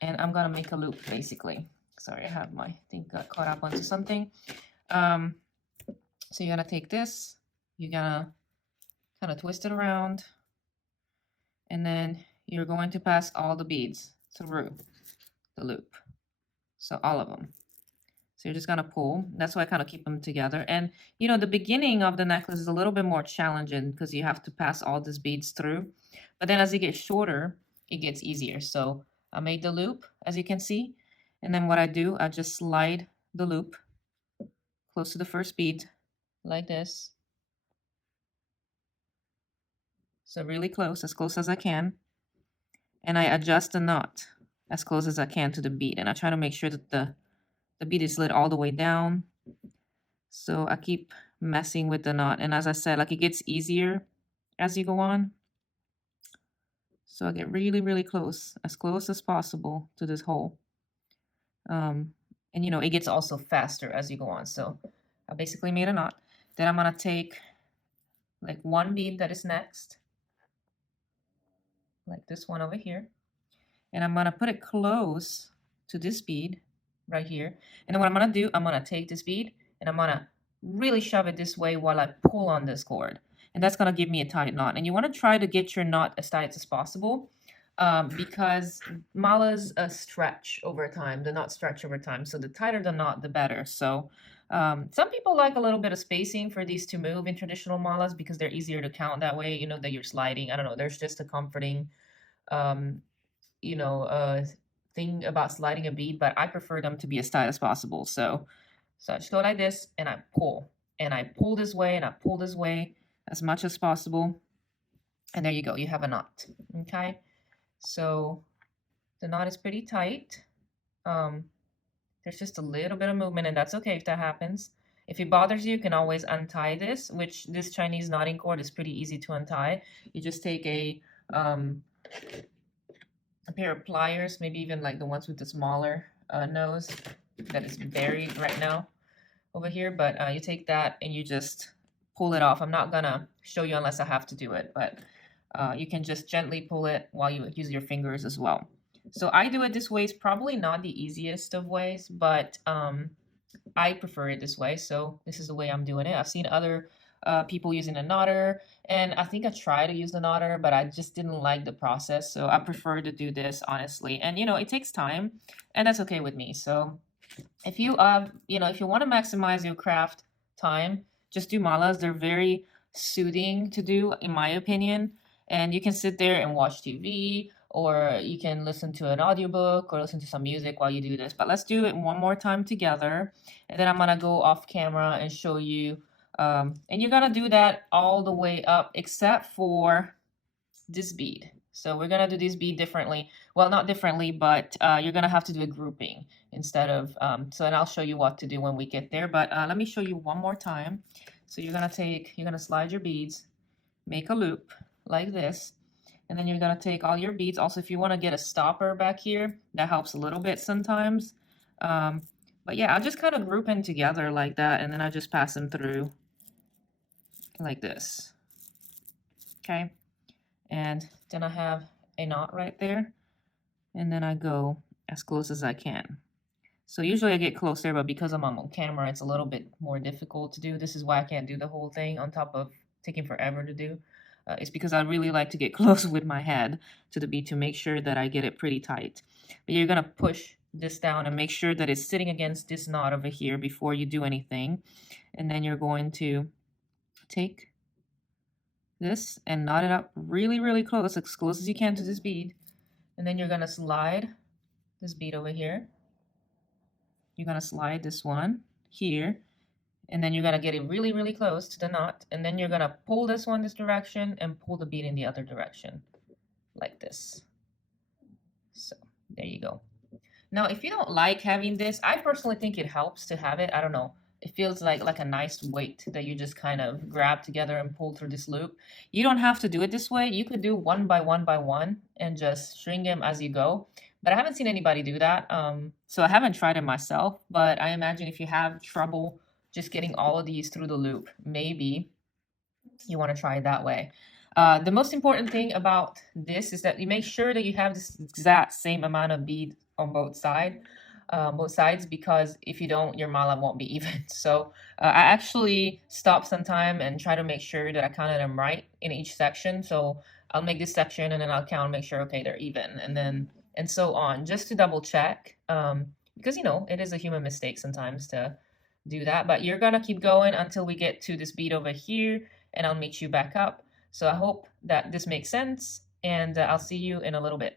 and I'm gonna make a loop basically. Sorry, I have my thing got caught up onto something. So you're gonna take this, you're gonna kind of twist it around, and then you're going to pass all the beads through the loop. So all of them. So you're just gonna pull. That's why I kind of keep them together. And the beginning of the necklace is a little bit more challenging because you have to pass all these beads through. But then as it gets shorter, it gets easier. So I made the loop, as you can see. And then what I do, I just slide the loop close to the first bead like this. So really close, as close as I can. And I adjust the knot as close as I can to the bead. And I try to make sure that the bead is slid all the way down. So I keep messing with the knot. And as I said, like it gets easier as you go on. So I get really, really close as possible to this hole. And you know, it gets also faster as you go on. So I basically made a knot. Then I'm gonna take like one bead that is next, like this one over here. And I'm gonna put it close to this bead right here. And then what I'm gonna do, I'm gonna take this bead and I'm gonna really shove it this way while I pull on this cord. And that's gonna give me a tight knot. And you wanna try to get your knot as tight as possible because malas stretch over time. The knot stretch over time. So the tighter the knot, the better. So some people like a little bit of spacing for these to move in traditional malas because they're easier to count that way. You know, that you're sliding. I don't know. There's just a comforting um, you know, thing about sliding a bead, but I prefer them to be as tight as possible. So I just go like this and I pull. And I pull this way and I pull this way as much as possible. And there you go, you have a knot. Okay, so the knot is pretty tight. There's just a little bit of movement, and that's okay if that happens. If it bothers you, you can always untie this, which this Chinese knotting cord is pretty easy to untie. You just take a pair of pliers, maybe even like the ones with the smaller nose that is buried right now over here, but you take that and you just pull it off. I'm not gonna show you unless I have to do it, but you can just gently pull it while you use your fingers as well. So I do it this way. It's probably not the easiest of ways, but I prefer it this way. So this is the way I'm doing it. I've seen other people using a knotter, and I think I tried to use the knotter, but I just didn't like the process. So I prefer to do this honestly. And you know, it takes time, and that's okay with me. So if you you know, if you want to maximize your craft time, just do malas. They're very soothing to do, in my opinion. And you can sit there and watch TV, or you can listen to an audiobook or listen to some music while you do this. But let's do it one more time together. And then I'm gonna go off camera and show you. And you're gonna do that all the way up except for this bead. So we're gonna do this bead differently. Well, not differently, but you're gonna have to do a grouping instead of, and I'll show you what to do when we get there. But let me show you one more time. So you're gonna slide your beads, make a loop like this, and then you're gonna take all your beads. Also, if you wanna get a stopper back here, that helps a little bit sometimes. But yeah, I'll just kind of group them together like that, and then I just pass them through like this. Okay. And then I have a knot right there, and then I go as close as I can. So usually I get closer, but because I'm on camera, it's a little bit more difficult to do. This is why I can't do the whole thing on top of taking forever to do. It's because I really like to get close with my head to the bead to make sure that I get it pretty tight. But you're gonna push this down and make sure that it's sitting against this knot over here before you do anything. And then you're going to take this and knot it up really, really close as you can to this bead. And then you're gonna slide this bead over here. You're gonna slide this one here, and then you're gonna get it really, really close to the knot, and then you're gonna pull this one this direction and pull the bead in the other direction, like this. So there you go. Now, if you don't like having this, I personally think it helps to have it. I don't know. It feels like a nice weight that you just kind of grab together and pull through this loop. You don't have to do it this way. You could do one by one by one and just string them as you go. But I haven't seen anybody do that. So I haven't tried it myself. But I imagine if you have trouble just getting all of these through the loop, maybe you want to try it that way. The most important thing about this is that you make sure that you have this exact same amount of bead on both sides, because if you don't, your mala won't be even. So I actually stop sometime and try to make sure that I counted them right in each section. So I'll make this section and then I'll count and make sure, okay, they're even, and so on, just to double check, because you know, it is a human mistake sometimes to do that. But you're gonna keep going until we get to this bead over here, and I'll meet you back up. So I hope that this makes sense, and I'll see you in a little bit.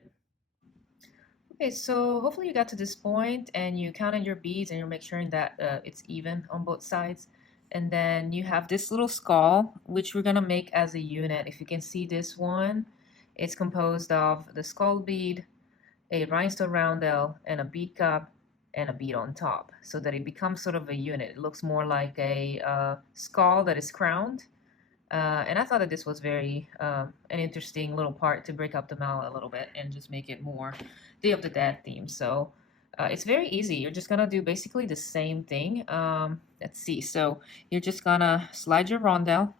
Okay, so hopefully you got to this point and you counted your beads and you're making sure that it's even on both sides. And then you have this little skull, which we're gonna make as a unit. If you can see this one, it's composed of the skull bead, a rhinestone roundel, and a bead cup, and a bead on top, so that it becomes sort of a unit. It looks more like a skull that is crowned, And I thought that this was very an interesting little part to break up the mala a little bit and just make it more Day of the Dead theme. So it's very easy. You're just gonna do basically the same thing. Let's see. So you're just gonna slide your rondelle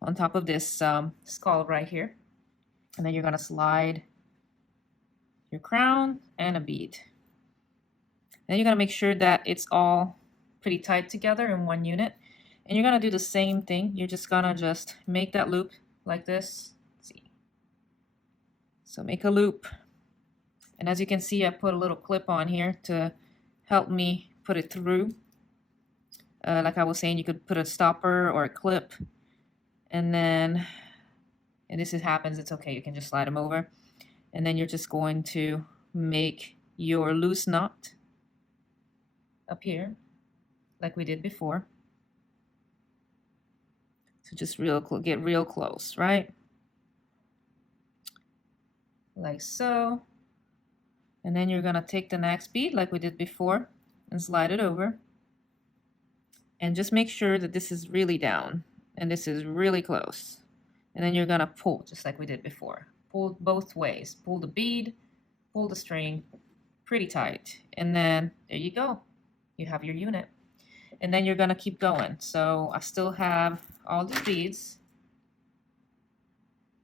on top of this skull right here, and then you're gonna slide your crown and a bead. Then you're gonna make sure that it's all pretty tight together in one unit. And you're gonna do the same thing. You're just gonna just make that loop like this. Let's see. So make a loop. And as you can see, I put a little clip on here to help me put it through. Like I was saying, you could put a stopper or a clip. And then, and this happens, it's okay. You can just slide them over. And then you're just going to make your loose knot up here, like we did before. So just get real close, right? Like so. And then you're gonna take the next bead like we did before and slide it over. And just make sure that this is really down and this is really close. And then you're gonna pull just like we did before. Pull both ways. Pull the bead, pull the string pretty tight. And then there you go. You have your unit. And then you're gonna keep going. So I still have all the beads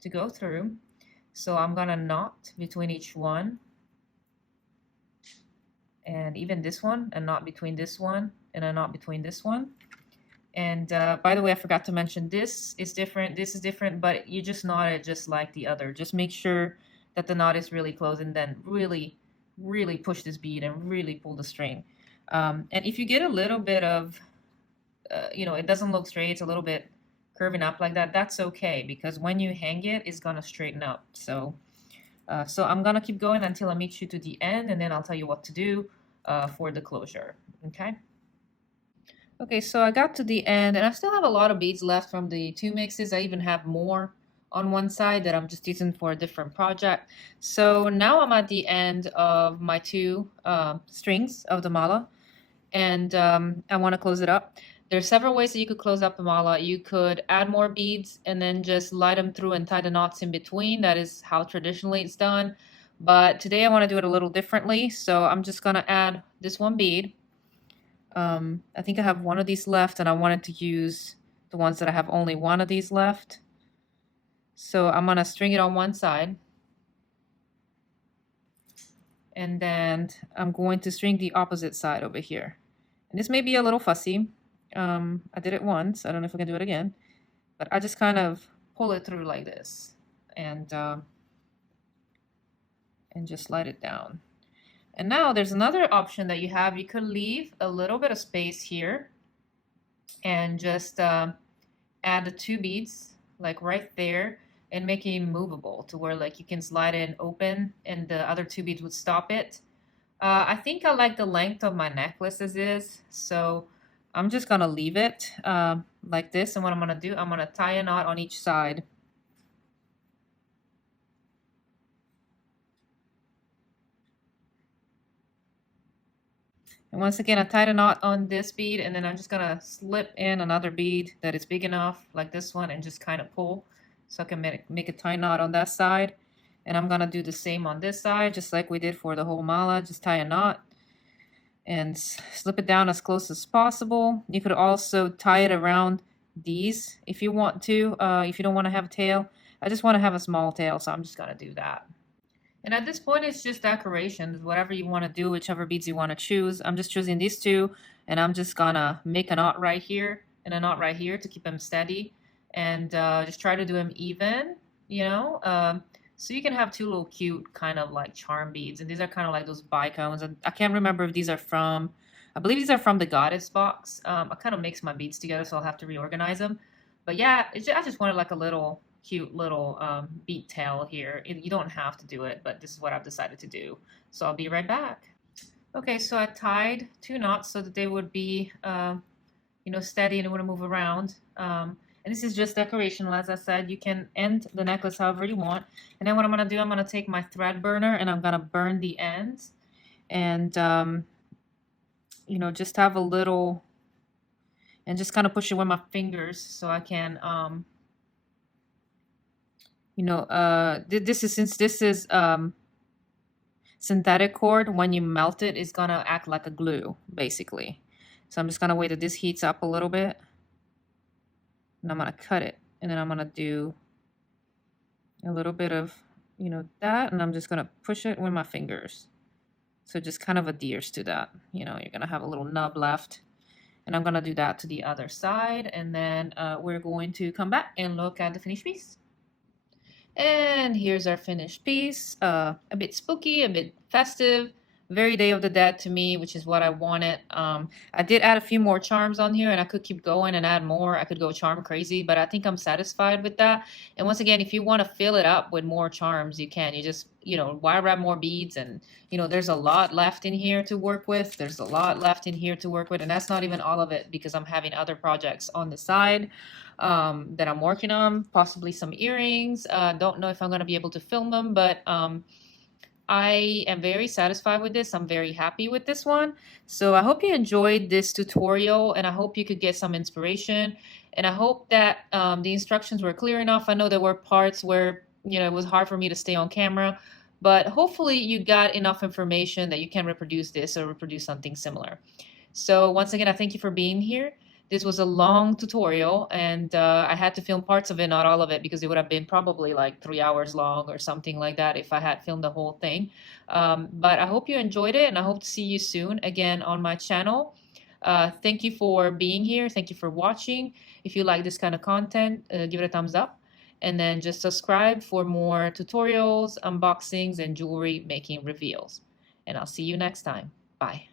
to go through. So I'm gonna knot between each one. And even this one, and knot between this one, and a knot between this one. And by the way, I forgot to mention this is different, this is different, but you just knot it just like the other. Just make sure that the knot is really close, and then really, really push this bead and really pull the string. And if you get a little bit of, you know, it doesn't look straight, it's a little bit curving up like that, that's okay, because when you hang it, it's gonna straighten up. So I'm gonna keep going until I meet you to the end, and then I'll tell you what to do for the closure, okay? Okay, so I got to the end, and I still have a lot of beads left from the two mixes. I even have more on one side that I'm just using for a different project. So now I'm at the end of my two strings of the mala, and I want to close it up. There's several ways that you could close up the mala. You could add more beads and then just light them through and tie the knots in between. That is how traditionally it's done. But today I want to do it a little differently. So I'm just going to add this one bead. I think I have one of these left, and I wanted to use the ones that I have only one of these left. So I'm going to string it on one side. And then I'm going to string the opposite side over here. And this may be a little fussy. I did it once. I don't know if I can do it again. But I just kind of pull it through like this. And just slide it down. And now there's another option that you have. You could leave a little bit of space here and just add the two beads like right there and make it movable to where like you can slide it and open and the other two beads would stop it. I think I like the length of my necklace as is, so I'm just gonna leave it like this. And what I'm gonna do, I'm gonna tie a knot on each side. And once again, I tied a knot on this bead, and then I'm just gonna slip in another bead that is big enough, like this one, and just kind of pull. So I can make a tie knot on that side. And I'm gonna do the same on this side, just like we did for the whole mala. Just tie a knot and slip it down as close as possible. You could also tie it around these if you want to, if you don't want to have a tail. I just want to have a small tail, so I'm just gonna do that. And at this point, it's just decoration. Whatever you want to do, whichever beads you want to choose. I'm just choosing these two, and I'm just gonna make a knot right here and a knot right here to keep them steady. And just try to do them even, you know. So you can have two little cute kind of like charm beads. And these are kind of like those bicones. And I can't remember if these are from, I believe these are from the Goddess box. I kind of mix my beads together, so I'll have to reorganize them. But yeah, I just wanted like a little cute little bead tail here. You don't have to do it, but this is what I've decided to do. So I'll be right back. Okay, so I tied two knots so that they would be, you know, steady and it wouldn't move around. And this is just decoration. As I said, you can end the necklace however you want. And then what I'm going to do, I'm going to take my thread burner and I'm going to burn the ends. And, you know, just have a little... and just kind of push it with my fingers so I can, you know, this is, since this is synthetic cord, when you melt it, it's gonna act like a glue, basically. So I'm just gonna wait that this heats up a little bit, and I'm gonna cut it, and then I'm gonna do a little bit of, you know, that, and I'm just gonna push it with my fingers. So it just kind of adheres to that. You know, you're gonna have a little nub left. And I'm gonna do that to the other side, and then we're going to come back and look at the finished piece. And here's our finished piece. A bit spooky, a bit festive, very Day of the Dead to me, which is what I wanted. I did add a few more charms on here, and I could keep going and add more. I could go charm crazy, but I think I'm satisfied with that. And once again, if you want to fill it up with more charms, you can. You just, you know, wire wrap more beads, and, you know, there's a lot left in here to work with. There's a lot left in here to work with, and that's not even all of it, because I'm having other projects on the side that I'm working on, possibly some earrings. Don't know if I'm going to be able to film them, but I am very satisfied with this. I'm very happy with this one. So I hope you enjoyed this tutorial, and I hope you could get some inspiration. And I hope that the instructions were clear enough. I know there were parts where, you know, it was hard for me to stay on camera, but hopefully you got enough information that you can reproduce this or reproduce something similar. So once again, I thank you for being here. This was a long tutorial, and I had to film parts of it, not all of it, because it would have been probably like 3 hours long or something like that if I had filmed the whole thing. But I hope you enjoyed it, and I hope to see you soon again on my channel. Thank you for being here. Thank you for watching. If you like this kind of content, give it a thumbs up. And then just subscribe for more tutorials, unboxings, and jewelry making reveals. And I'll see you next time. Bye.